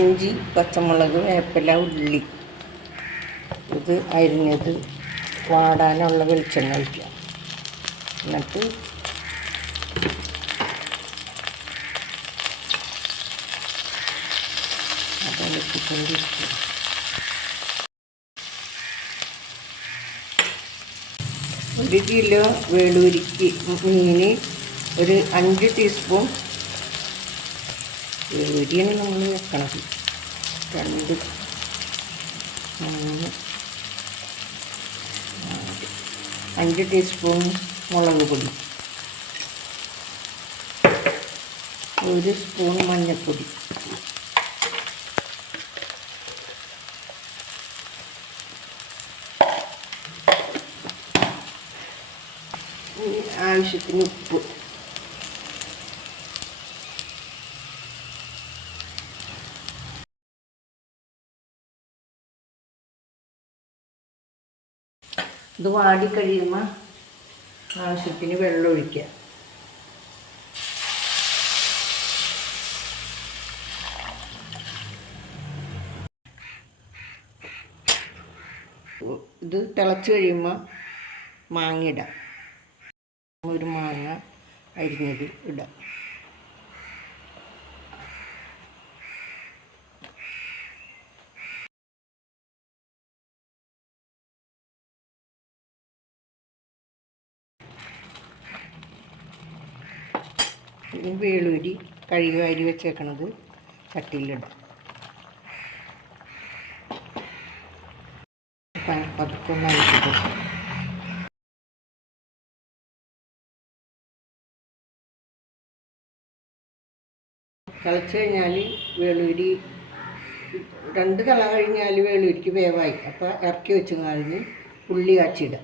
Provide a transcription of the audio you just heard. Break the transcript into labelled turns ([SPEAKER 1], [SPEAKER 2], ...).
[SPEAKER 1] ഇഞ്ചി പച്ചമുളക് വേപ്പില ഉള്ളി. ഇത് അരിഞ്ഞത് വാടാനുള്ള വെളിച്ചെണ്ണ ഒഴിക്കുക. എന്നിട്ട് ഒരു കിലോ വേളൂരിക്ക് മീന് ഒരു അഞ്ച് ടീസ്പൂൺ വേളൂരിയാണ് നമ്മൾ വെക്കണത് രണ്ട് മൂന്ന് അഞ്ച് ടീസ്പൂൺ മുളക് പൊടി. ഒരു സ്പൂൺ മഞ്ഞൾപ്പൊടി. ആവശ്യത്തിന് ഉപ്പ്. ഇത് വാടി കഴിയുമ്പോൾ ആവശ്യത്തിന് വെള്ളം ഒഴിക്കുക. ഇത് തിളച്ച് കഴിയുമ്പോൾ മാങ്ങ ഇടാം. ഒരു മാങ്ങ അരിഞ്ഞത് ഇടാം. ഇനി വേളൂരി കഴുകി വാരി വെച്ചേക്കണത് ചട്ടിയിലിടാം. പതുക്കെ കഴിഞ്ഞാൽ വേളൂരി രണ്ട് തിള കഴിഞ്ഞാൽ വേളൂരിക്ക് വേവായി. അപ്പോൾ ഇറക്കി വെച്ച് കഴിഞ്ഞ് ഉള്ളി കാച്ചിടുക